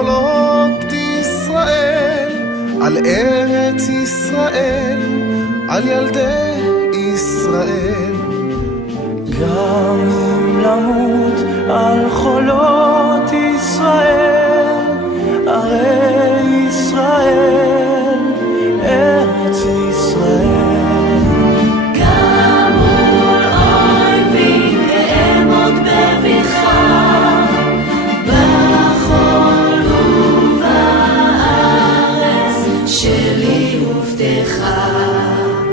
חולות ישראל, על ארץ ישראל, על ילדי ישראל. גם אם למות על חולות ישראל, ערי ישראל, ארץ ישראל. גם מול אויבים אעמוד בבטחה, בחול ובארץ שלי הובטחה.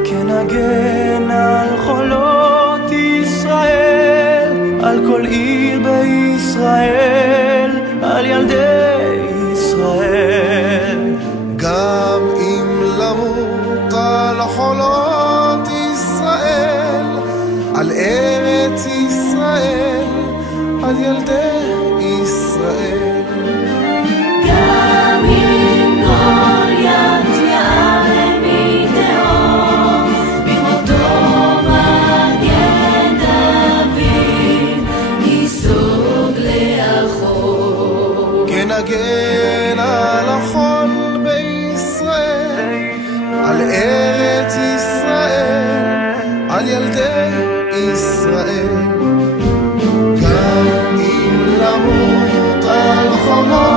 כן אגן על חולות ישראל, על כל עיר בישראל, על ילדי ישראל. גם אם למות על חולות ישראל, על ארץ ישראל, על ילדי ישראל. גם אם גוליית יעלה מתהום, במותו מגן דוד ייסוג לאחור. כן אגן על החול בישראל, על ארץ ישראל, על ילדי ישראל. גם אם למות על חולות